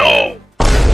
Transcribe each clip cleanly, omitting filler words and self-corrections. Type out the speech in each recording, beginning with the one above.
no!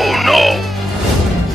Oh, no!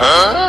Huh?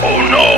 Oh, no!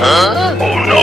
Huh? Oh, no!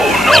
Oh, no!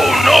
Oh, no!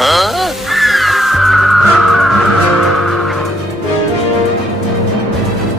Huh?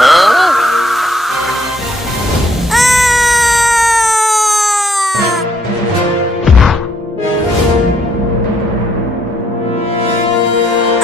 Huh?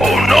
Oh, no!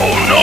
Oh, no!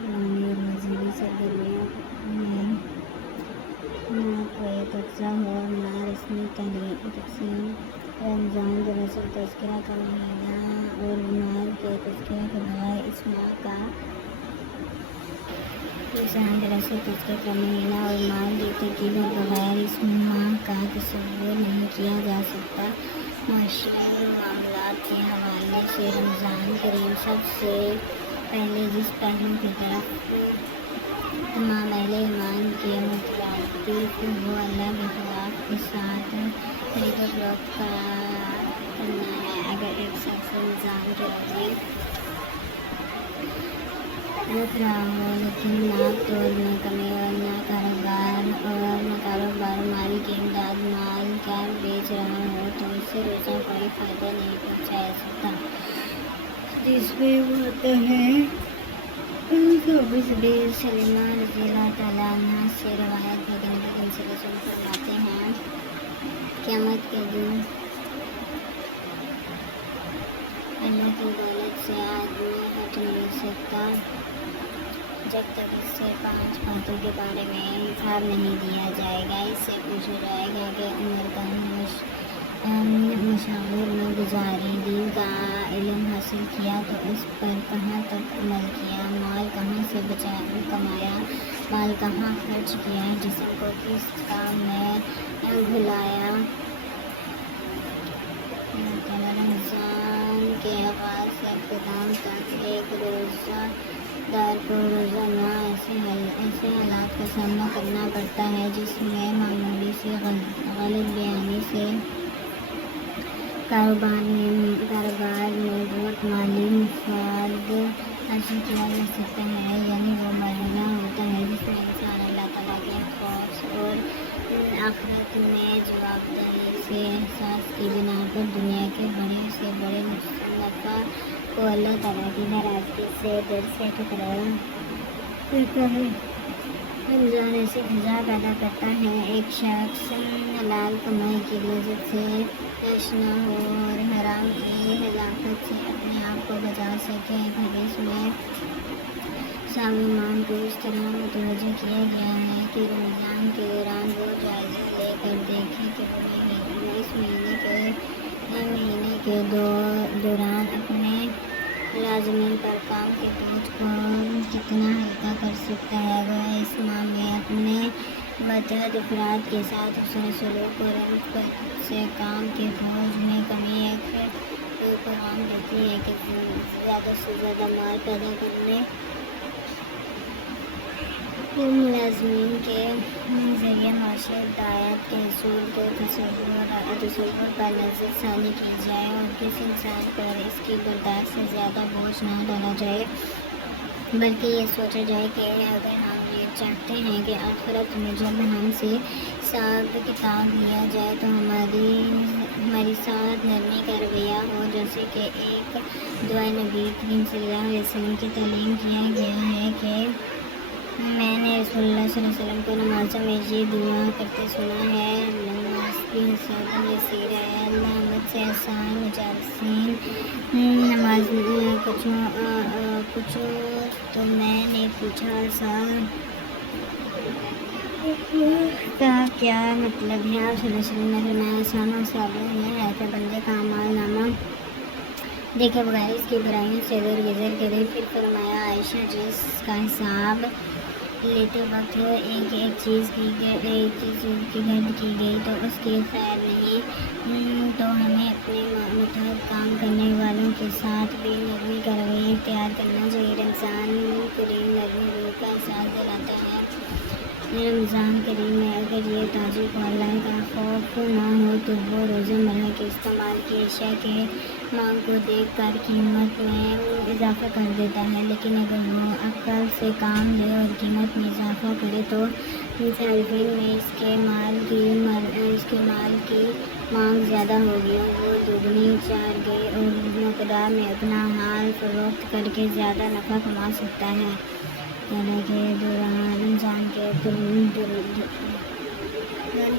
پرانی اور مذہبی سرگرمیوں میں نہ کوئی تبصرہ ہو اور نہ رسمی تقسیم رمضان دراصل تذکرہ کا مہینہ اور مال کے تذکرے کے بغیر اس ماہ کا تصور نہیں کیا جا سکتا۔ معاشی معاملات کے حوالے سے رمضان کریم سب سے پہلے جس پہلو کی طرف تمام اہل ایمان کے مترادف وہ اللہ کے خوف کے ساتھ خرید و فروخت کرنا ہے۔ اگر ایک شخص رمضان کے روزے رکھ رہا ہو لیکن ناک توڑ میں کمی اور نہ کاروبار مال کی امداد مال کا بیچ رہا ہو تو اس سے روزہ کوئی فائدہ نہیں پہنچا سکتا۔ جس میں وہ آتا ہے سلمہ رضی اللہ تعالیٰ عنہ سے روایت ہے کہ نبی صلی اللہ علیہ وسلم فرماتے ہیں قیامت کے دن اللہ کی دولت سے آدمی ہٹ نہیں سکتا جب تک اس سے 5 باتوں کے بارے میں حساب نہیں دیا جائے گا۔ اس سے پوچھا جائے گا کہ عمر کا مشاغل میں گزاری، دین کا علم حاصل کیا تو اس پر کہاں تک عمل کیا، مال کہاں سے کمایا، مال کہاں خرچ کیا، جسم کو کس کام میں بھلایا۔ رمضان کے آغاز سے اختتام تک ایک روزہ دار کو روزانہ ایسے حالات کا سامنا کرنا پڑتا ہے جس میں معمولی سی غلط بیانی سے کاروبار میں بہت مالی مفاد حاصل کیا جا سکتا ہے، یعنی وہ مرحلہ ہوتا ہے جس میں انسان اللہ تعالیٰ کے خوف اور آخرت میں جوابداری سے احساس کی بنا پر دنیا کے بڑے سے بڑے نفع کو اللہ تعالیٰ کی ناراضگی سے دل سے ٹکرا دیتا ہے۔ رمضان ایسی فضا پیدا کرتا ہے ایک شخص حلال کمائی کی لذت سے آشنا ہو اور حرام کی ہلاکت سے اپنے آپ کو بچا سکے۔ ایک حدیث میں سامعین کو اس طرح متوجہ کیا گیا ہے کہ رمضان کے دوران وہ جائزہ لے کر دیکھے کہ وہ اس مہینے کے دوران اپنے ملازمین پر کام کے بوجھ کو کتنا ہلکا کر سکتا ہے۔ وہ اس ماہ میں اپنے متحد افراد کے ساتھ حسن سلوک اور ان سے کام کے بوجھ میں کمی ایک پیغام دیتی ہے کہ زیادہ سے زیادہ مال پیدا کرنے ملازمین کے ذریعے معاشی ہدایات کے حصول کے تصور پر نظر ثانی کی جائے اور کسی انسان پر اس کی برداشت سے زیادہ بوجھ نہ ڈالا جائے، بلکہ یہ سوچا جائے کہ اگر ہم یہ چاہتے ہیں کہ آخرت میں جب ہم سے حساب کتاب لیا جائے تو ہماری ساتھ نرمی کا رویہ ہو، جیسے کہ ایک دعا نبی کریم صلی اللہ علیہ وسلم کی تعلیم کیا گیا ہے کہ میں نے رسول اللہ صلی اللہ علیہ وسلم کو نمازوں میں یہ دعا کرتے سنا ہے، نماز بھی حساب یسیر ہے، اللہ مجھ سے آسان مجالسین نماز پوچھو تو میں نے پوچھا آسان کا کیا مطلب ہے؟ آپ صلی اللہ علیہ وسلم نے فرمایا آسان اور صابر ہے کہ بندے کا اعمال نامہ دیکھے بغیر اس کی برائیوں سے درگزر کرے۔ پھر فرمایا عائشہ جس کا حساب لیتے وقت ایک چیز کی گرد کی گئی تو اس کی خیر نہیں، تو ہمیں اپنے متحد کام کرنے والوں کے ساتھ بھی نرمی کا رویہ اختیار کرنا چاہیے۔ رمضان کریم نرمی روح کا احساس دلاتا ہے۔ رمضان کریم میں اگر یہ تاجر کو اللہ کا خوف نہ ہو تو وہ روزمرہ کے استعمال کی اشیاء کے مانگ کو دیکھ کر قیمت میں اضافہ کر دیتا ہے، لیکن اگر وہ عقل سے کام لے اور قیمت میں اضافہ کرے تو صارفین میں اس کے مال کی مانگ زیادہ ہوگی اور وہ دگنی چارگی اور مقدار میں اپنا مال فروخت کر کے زیادہ نفع کما سکتا ہے۔ کہ رمضان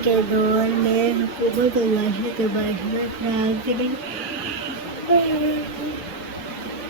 کے دور میں حکومت اور معاشرے کے باہمی افراد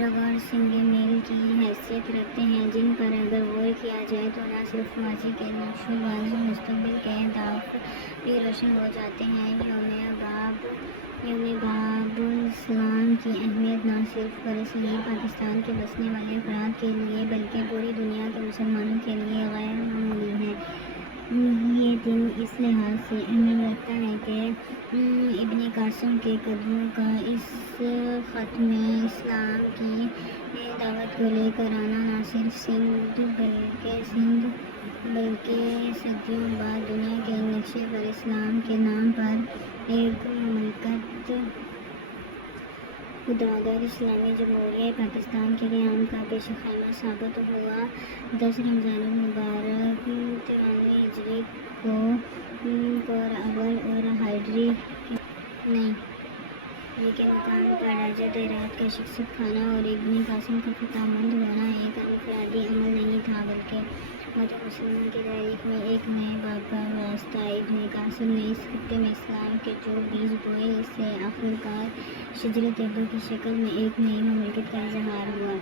رگڑ سنگے میل کی حیثیت رکھتے ہیں، جن پر اگر غور کیا جائے تو نہ صرف ماضی کے نقش و بازو مستقبل کے اہداف بھی روشن ہو جاتے ہیں۔ یوم باب الاسلام کی اہمیت نہ صرف برصغیر پاکستان کے بسنے والے افراد کے لیے بلکہ پوری دنیا کے مسلمانوں کے لیے غیر معمولی ہے۔ یہ دن اس لحاظ سے اہمیت رکھتا ہے کہ ابن قاسم کے قدموں کا اس ختم اسلام کی دعوت کو لے کر آنا نہ صرف سندھ بلکہ صدیوں بعد دنیا کے نقشے پر اسلام کے نام پر ایک مملکت خودآدھار اسلامی جمہوریہ پاکستان کے قیام کا پیش خیمہ ثابت ہوا۔ 10 رمضان المبارک 93 ہجری کو اول اور ہجری کے مقام پر راجہ دیرات کا شخصیت کھانا اور ابن قاسم کا فتح مند ہونا ایک انفرادی عمل نہیں تھا بلکہ مدر مسلمہ کی تاریخ میں ایک نئے باب کا واسطہ۔ ابن قاسم نے اس خطے میں اسلام کے جو بیج بوئے اس سے آخرکار شجرۃ طیبہ کی شکل میں ایک نئی مملکت کا اظہار ہوا۔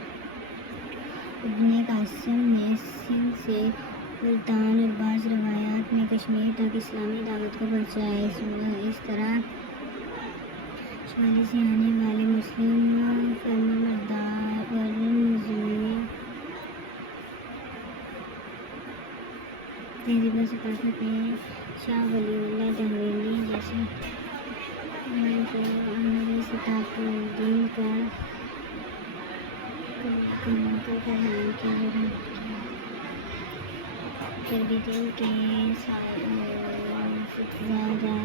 ابن قاسم نے سندھ سے ملتان اور بعض روایات میں کشمیر تک اسلامی دعوت کو پہنچایا۔ اس طرح شمال سے آنے والے مسلم فرمانبردار اور مذہبی تہذیب و ثقافت میں شاہ ولی اللہ دہلوی جیسے عملی سطح پر دین کا قیام کیا تربیتیں کے ستزادہ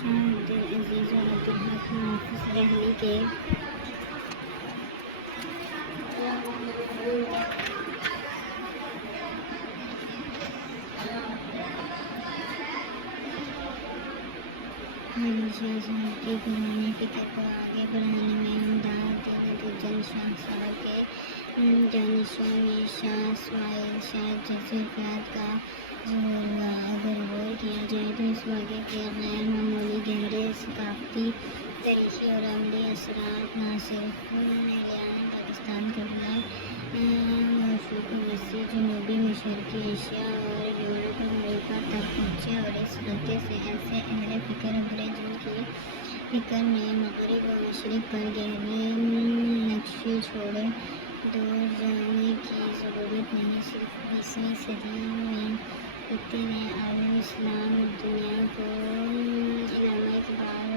شاہ عبدالعزیز اور عبدالحق محافظ دہلی کے ولی شاہ صاحب کی قرآن فکر کو آگے بڑھانے میں امداد دی۔ نتیجتاً شاہ صاحب کے جانشینوں میں شاہ اسماعیل شاہ جیسے افراد کا ظہور ہوا۔ اگر غور کیا جائے تو اس واقعے کے غیر معمولی گہرے ثقافتی، تاریخی اور عملی اثرات نہ صرف اہلیان پاکستان قبلہ مشرق وسطی، جنوبی مشرقی ایشیا اور یورپ اور امریکہ تک پہنچے اور اس خطے سے ایسے اہل فکر ابھرے جن کی فکر میں مغرب و مشرق پر گہرے نقشے چھوڑے دور جانے کی ضرورت نہیں۔ صرف 20ویں صدی میں خطے نے عالم اسلام اور دنیا کو علامہ اقبال،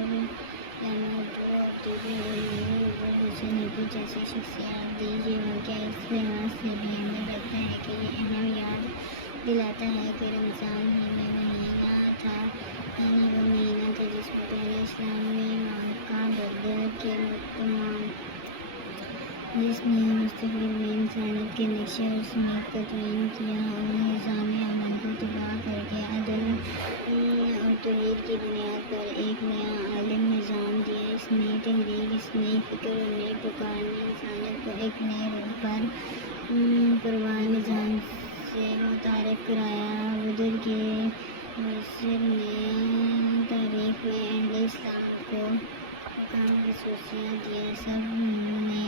علامہ ابو عبداللہ اور حسین حبیب جیسی شخصیات دی۔ یہ واقعہ اس لحاظ سے بھی اہمیت رکھتا ہے کہ یہ اہم یاد دلاتا ہے کہ رمضان ہی میں مہینہ تھا، یعنی وہ مہینہ تھا جس میں پہلے اسلامی مکہ بدر کے تمام جس نے مستقبل میں انسانیت کے نقشے اور سمت کا تعین کیا اور نظام امن کو تباہ کر کے عدل اور توحید کی بنیاد پر ایک نیا عالم نظام دیا۔ اس نئی تحریک، اس نئی فکر اور نئی پکار نے انسانیت کو ایک نئے روح پر پروار نظام سے متعارف کرایا۔ بدر کے مؤثر نے تاریخ میں اہل اسلام کو مقام خصوصیت دیا۔ سب نے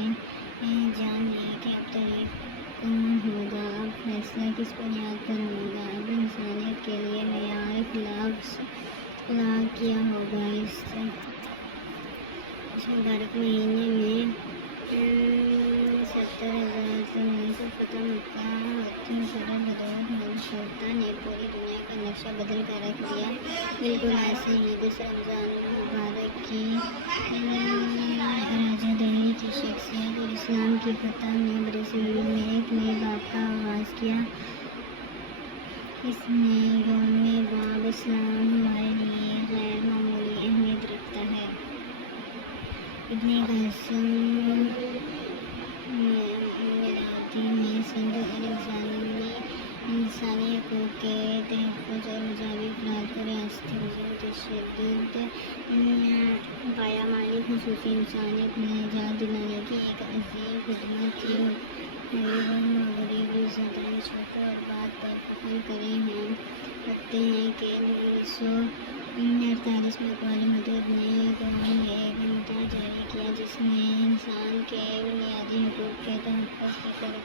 جان لیا کہ اب تاریخ کون ہوگا، اب فیصلہ کس بنیاد پر ہوگا، اب انسانیت کے لیے معیار اخلاق کیا ہوگا۔ اس مبارک مہینے میں 70,000 زمین کو فتح مکہ ہوتے سر بدولت منصورتا نے پوری دنیا کا نقشہ بدل کر رکھ دیا۔ بالکل ایسے ہی 10 رمضان المبارک کی راجہ دہلی کی شخصیت اور اسلام کی فتح نے برصغیر میں ایک نئے باب کا آغاز کیا۔ اس میں یوم باب اسلام ہمارے لیے غیر معمولی اہمیت رکھتا ہے۔ ابن قاسم میلاتی نے سندھ اور انسانی حقوق کے تحفظ اور مذہبی افراد کو ریاستی عزم تشدد پایمالی خصوصی انسانیت میں نجات دلانے کی ایک عظیم خدمت کی۔ مغرب زدہ چھوٹوں اور بات پر فخر رکھتے ہیں کہ 1900 48 میں اقوام متحدہ نے قرآن میں ایک مقررہ جاری کیا جس نے انسان کے بنیادی حقوق کے تحفظ کی طرف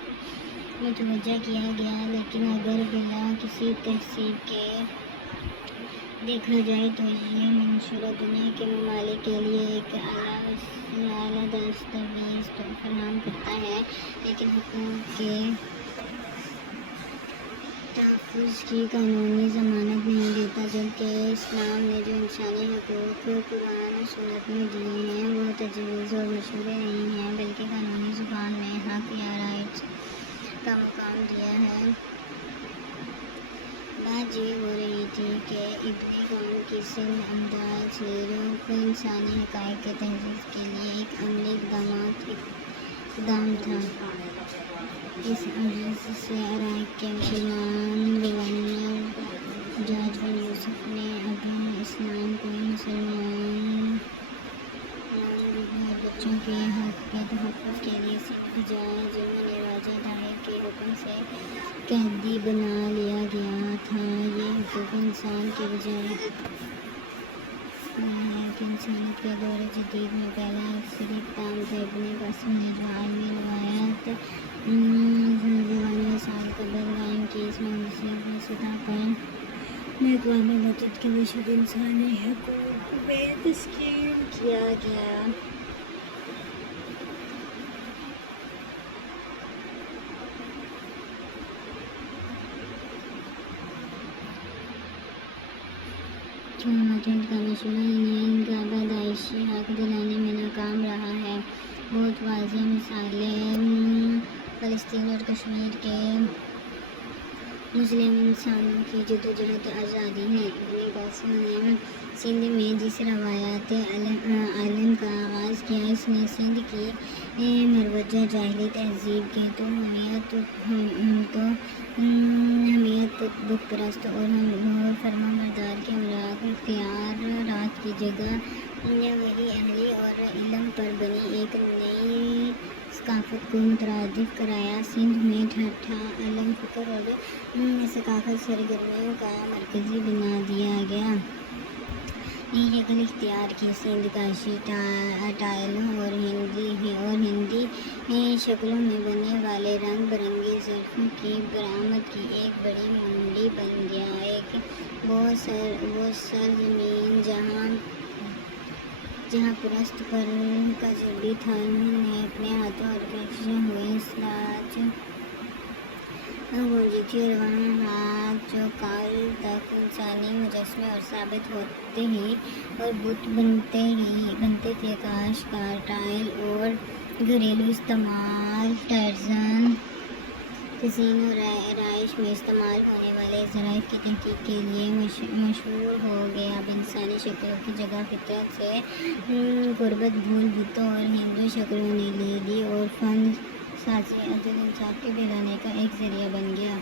متوجہ کیا گیا، لیکن اگر بلا کسی تحقیق کے دیکھا جائے تو یہ منشورہ دنیا کے ممالک کے لیے ایک اعلیٰ دستاویز فراہم کرتا ہے، لیکن حقوق کے تحفظ کی قانونی ضمانت نہیں دیتا، جبکہ اسلام نے جو انسانی حقوق قرآن و سنت میں دیے ہیں وہ تجویز اور مشورے نہیں ہیں بلکہ قانونی زبان میں حق یا رائٹس کا مقام دیا ہے۔ بات یہ ہو رہی تھی کہ ابن قوم کی سندھ امداد صرف انسانی حقائق کے تحفظ کے لیے ایک عملی اقدام تھا۔ اس عرض سے عراق کے مسلمان گورنر جارج بن یوسف نے اگر اسلام کو مسلمان بچوں کے حق کے تحفظ کے لیے سندھ بھیجائے، جنہوں نے راجہ طاہر کے حکم سے قیدی بنا لیا گیا تھا، یہ حقوق انسان کے بجائے ہے کہ انسانیت کے دور جدید میں پہلا اکثری اقدام تھا۔ ابن قاسم نے جو عالمی روایات 92 سال قبل قائم کی، اس میں سطح پر اقوام متحدہ کے مشہور انسانی حقوق میں تسلیم کیا گیا۔ اقوام متحدہ کا مشورہ ان کا پیدائشی حق دلانے میں ناکام رہا ہے۔ بہت واضح مثالیں فلسطین اور کشمیر کے مسلم انسانوں کی جدوجہد آزادی ہیں۔ ابن قاسم نے سندھ میں جس روایت عالم کا آغاز کیا، اس نے سندھ کی مروجہ جاہلی تہذیب کے تو حمیت بت پرست اور فرما بردار کے امراض اختیارات کی جگہ وحی اہلی اور علم پر بنی ایک نئی ثقافت کو مترادف کرایا۔ سندھ میں ٹھٹھا علم، فکر اور ثقافت سرگرمیوں کا مرکز بنا دیا گیا۔ نئی شکل اختیار کی۔ سندھ کاشی، ٹائلوں اور ہندی شکلوں میں بننے والے رنگ برنگے ظرفوں کی برآمد کی ایک بڑی منڈی بن گیا۔ ایک وہ سرزمین جہاں پرست پر کا جبری تھا، انہوں نے اپنے ہاتھوں اور کشے ہوئے اسلاج گونجی تھی، اور وہاں ہاتھ جو کال تک انسانی مجسمے اور ثابت ہوتے ہی اور بت بنتے تھے۔ کاشتکار ٹائل اور گھریلو استعمال ٹائرزن تزئین و رہائش میں استعمال ہونے والے ظرائف کی تحقیق کے لیے مشہور ہو گئے۔ اب انسانی شکلوں کی جگہ فطرت سے قربت بھول بتوں اور ہندو شکلوں نے لے لی، اور فن سازی عدل انصاف کے پھیلانے کا ایک ذریعہ بن گیا۔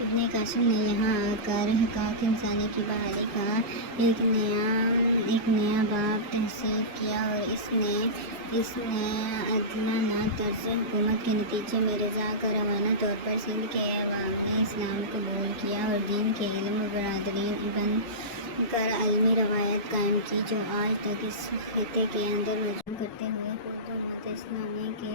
ابن قاسم نے یہاں آ کر حقوق انسانی کی بحالی کا ایک نیا باب تحسین کیا، اور اس نے عادلانہ طرز حکومت کے نتیجے میں رضا کا روانہ طور پر سندھ کے عوام نے اسلام قبول کیا اور دین کے علم و برادرین بن کر عالمی روایت قائم کی، جو آج تک اس خطے کے اندر مجموع کرتے ہوئے خود امت اسلامیہ کے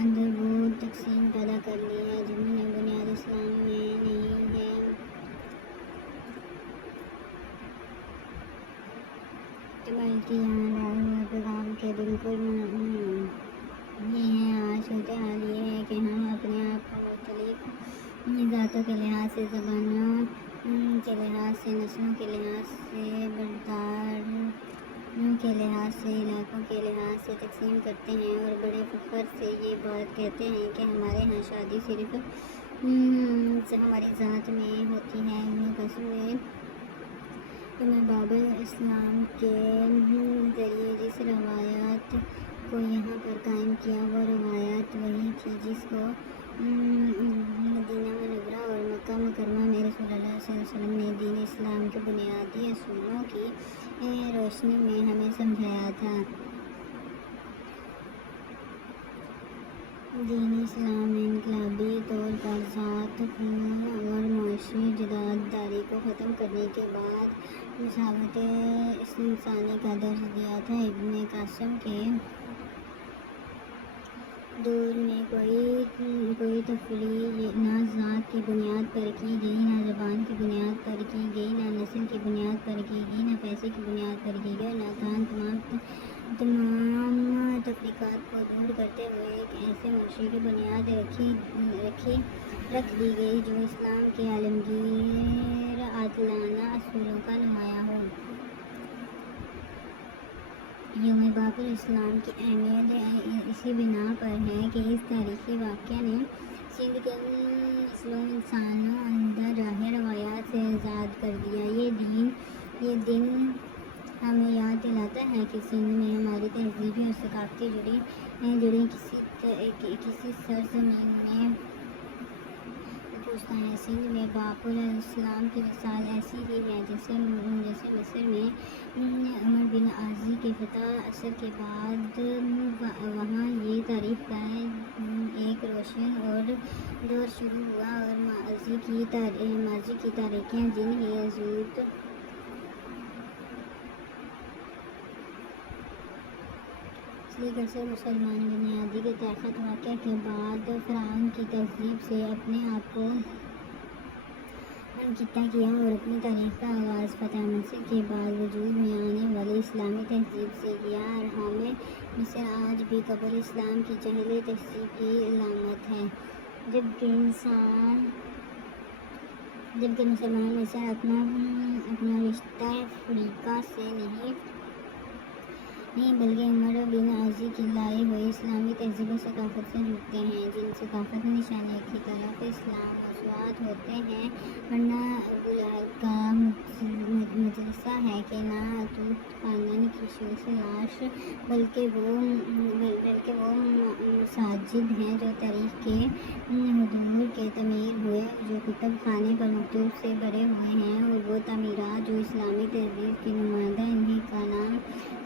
اندر وہ تقسیم پیدا کر لی ہے جنہوں نے بنیاد اسلام میں نہیں ہے۔ روایتی یہاں لایا ہوا پیغام کے بالکل یہ ہے۔ آج صورتحال یہ ہے کہ ہم اپنے آپ کو مختلف ذاتوں کے لحاظ سے، زبانوں کے لحاظ سے، نسلوں کے لحاظ سے، برداروں کے لحاظ سے، علاقوں کے لحاظ سے تقسیم کرتے ہیں، اور بڑے فخر سے یہ بات کہتے ہیں کہ ہمارے ہاں شادی صرف ہماری ذات میں ہوتی ہے۔ ابن قاسم نے باب اسلام کے ذریعے جس روایات کو یہاں پر قائم کیا، وہ روایات وہی تھی جس کو مدینہ منورہ اور مکہ مکرمہ میں رسول اللہ صلی اللہ علیہ وسلم نے دین اسلام کے بنیادی اصولوں کی روشنی میں ہمیں سمجھایا تھا۔ دین اسلام میں انقلابی طور پر ذات اور معاشی جداداری کو ختم کرنے کے بعد مساوات انسانی کا درس دیا تھا۔ ابن قاسم کے دور میں کوئی تفریق نہ ذات کی بنیاد پر کی گئی، نہ زبان کی بنیاد پر کی گئی، نہ نسل کی بنیاد پر کی گئی، نہ پیسے کی بنیاد پر کی گئی، نہ تمام تفریقات کو دور کرتے ہوئے ایک ایسے معاشرے کی بنیاد رکھ دی گئی جو اسلام کے عالمگیر عادلانہ اصولوں کا نمایاں ہو۔ یوم باب الاسلام کی اہمیت اسی بنا پر ہے کہ اس تاریخی واقعہ نے سندھ کے نسلوں انسانوں اندر راہ روایات سے آزاد کر دیا۔ یہ دن ہمیں یاد دلاتا ہے کہ سندھ میں ہماری تہذیبی اور ثقافتی جڑیں کسی سرزمین میں پوچھتا ہے۔ سندھ میں باب الاسلام کی مثال ایسی ہی ہے جیسے مصر میں عمر بن عاصی کے فتح اثر کے بعد وہاں یہ تاریخ کا ایک روشن اور دور شروع ہوا، اور ماضی کی تاریخیں جن ہی حضور اسلام اکثر مسلمان بنیادی کے طاقت واقعہ کے بعد فرعون کی تہذیب سے اپنے آپ کو انکتا کیا، اور اپنی تاریخ کا آغاز فتح مصر کے بعد وجود میں آنے والی اسلامی تہذیب سے کیا۔ ارحام مصر آج بھی قبل اسلام کی جاہلی تہذیب کی علامت ہے، جبکہ مسلمان مصر اپنا رشتہ افریقہ سے نہیں بلکہ عمر بن عاصی کی لائی ہوئی اسلامی تہذیب و ثقافت سے جڑتے ہیں، جن ثقافت نشانی کی طرف اسلام موضوعات ہوتے ہیں۔ ورنہ ابولہب کا مدرسہ ہے کہ نہ توت خاندان کی شخص لاش بلکہ وہ مساجد ہیں جو تاریخ کے حضور کے تعمیر ہوئے، جو کتب خانے پر مکتوب سے بھرے ہوئے ہیں، اور وہ تعمیرات جو اسلامی تہذیب کی نمائندہ انہی کا نام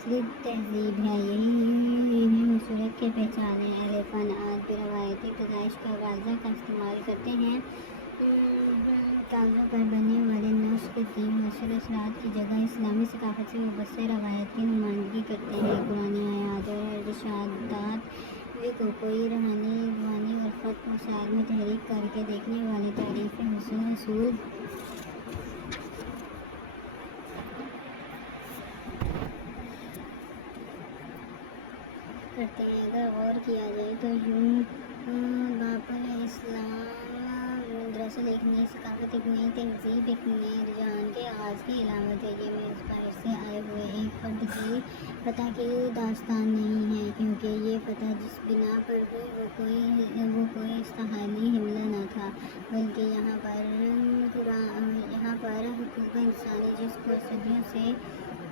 صرف تہذیب ہے۔ یہی صورت کی پہچان ہے۔ اہل فن آج بھی روایتی پیدائش کا واضح کا استعمال کرتے ہیں۔ کاغذوں پر بننے والے نقش قدیم مصری اثرات کی جگہ اسلامی ثقافت سے وابستہ روایت کی نمائندگی کرتے ہیں۔ قرآنی آیات اور ارشادات کو کوئی روحانی اور خط مسائل میں تحریک کر کے دیکھنے والے تعریف حسن اصول کرتے ہیں۔ اگر غور کیا جائے تو یوں باب الاسلام دراصل ایک نئی ثقافت، ایک نئی تہذیب، ایک نئے رجحان کے آغاز کی علامت ہے۔ یہ میز باہر سے آئے ہوئے ایک فرد کی فتح کی داستان نہیں ہے، کیونکہ یہ فتح جس بنا پر ہوئی وہ کوئی استحالی حملہ نہ تھا، بلکہ یہاں پر حقوق انسانی جس کو صدیوں سے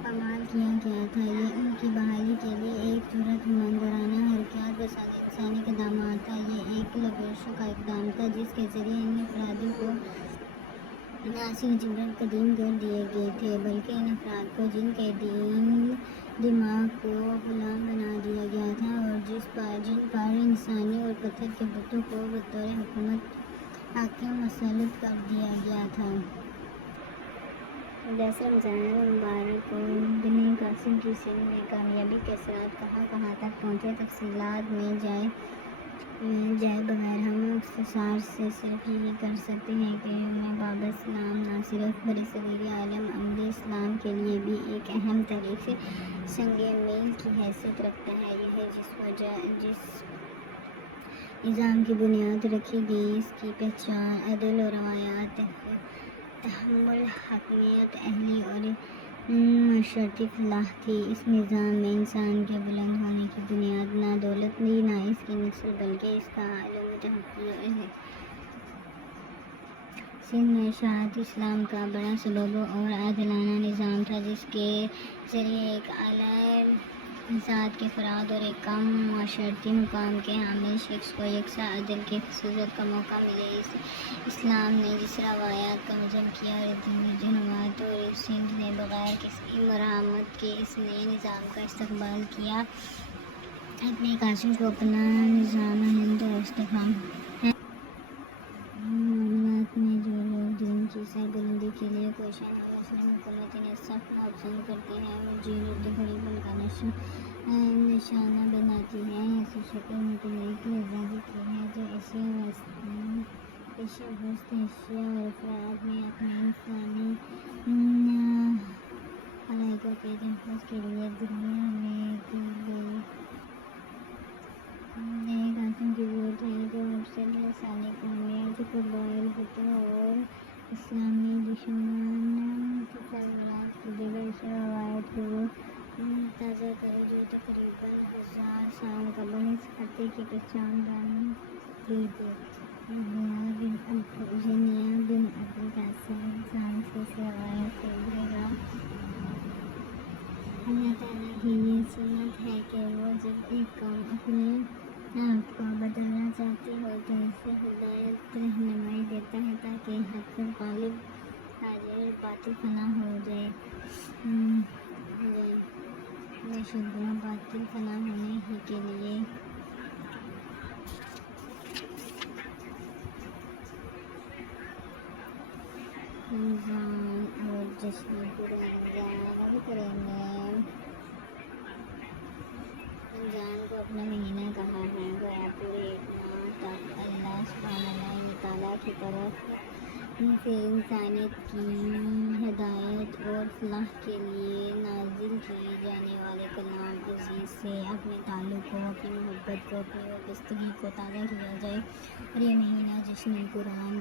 پامال کیا گیا تھا، یہ ان کی بحالی کے لیے ایک جرأت مند وارانہ حرکات بساز انسانی اقدامات تھا۔ یہ ایک لغزشوں کا اقدام تھا جس کے ذریعے ان افراد کو نہ صرف جبراً قدیم کر دیے گئے تھے، بلکہ ان افراد کو جن کے دماغ کو غلام بنا دیا گیا تھا، اور جن پر انسانی اور پتھر کے بتوں کو بطور حکومت حاکم مسلط کر دیا گیا تھا۔ 10 رمضان المبارک کو ابن قاسم کی سندھ میں کامیابی کے اثرات کہاں تک پہنچے، تفصیلات میں جائے بغیر ہم اختصار سے صرف یہی کر سکتے ہیں کہ یوم باب الاسلام نہ صرف برصغیر عالم عمل اسلام کے لیے بھی ایک اہم تاریخی سنگ میل کی حیثیت رکھتا ہے۔ یہ جس نظام کی بنیاد رکھی گئی، اس کی پہچان عدل و روایات، تحمل، حاکمیت، اہلی اور معاشرتی فلاح تھی۔ اس نظام میں انسان کے بلند ہونے کی بنیاد نہ دولت تھی، نہ اس کی نسل، بلکہ اس کا علم و تحفظ۔ سندھ میں اشاعت اسلام کا بڑا سبب اور عادلانہ نظام تھا، جس کے ذریعے ایک اعلیٰ ذات کے افراد اور ایک کم معاشرتی مقام کے حامل شخص کو یکساں عدل کی خصوصیت کا موقع ملے۔ اسلام نے جس روایات کا نظم کیا رہنما تو سندھ نے بغیر کسی مزاحمت کے اس نئے نظام کا استقبال کیا۔ اپنے قاسم کو اپنا نظام ہند و استحکام ہے۔ معاملات میں جو لوگ دین کی سربلندی کے لیے کوشاں ہیں، مسلم حکومت انہیں سخت ناپسند کرتے ہیں اور جین اور دہڑی پن کا نشانہ بناتی ہے۔ ایسی شکل میں تحریک آزادی کی ہے جو ایشیا وسط ایشیا اور افراد میں اپنے انسانی حقائق کے تحفظ کے لیے دنیا میں کی گئی قاسم کی ووٹ ہے جو مفصل لسانی قومیت قبائل بتوں اور اسلامی دشمنان کی سربراہ کی دیگر روایت کو تازہ کرے جو تقریباً 1000 سال قبل اس خطے کی پہچان بن گئی تھی۔ جنیا بن ابی قاسم انسان سے اس روایت سے ابھرے گا۔ اللہ تعالیٰ کی یہ سنت ہے کہ وہ جب ایک قوم اپنے آپ کو بدلنا چاہتی ہو تو اسے ہدایت رہنمائی دیتا ہے تاکہ حق پر غالب آ جائے اور باطل فنا ہو جائے۔ بے شبہ باطل فنا ہونے ہی کے لیے رمضان اور جشن پورے رمضان کریم نے رمضان کو اپنا مہینہ کہا ہے، گویا پورے ایک ماہ تک اللہ سبحانہ تعالیٰ کی طرف سے انسانیت کی ہدایت اور فلاح کے لیے نازل کیے جانے والے کلام عزیز سے اپنے تعلق کو، اپنی محبت کو، اپنی وابستگی کو تازہ کیا جائے۔ اور یہ مہینہ جشن قرآن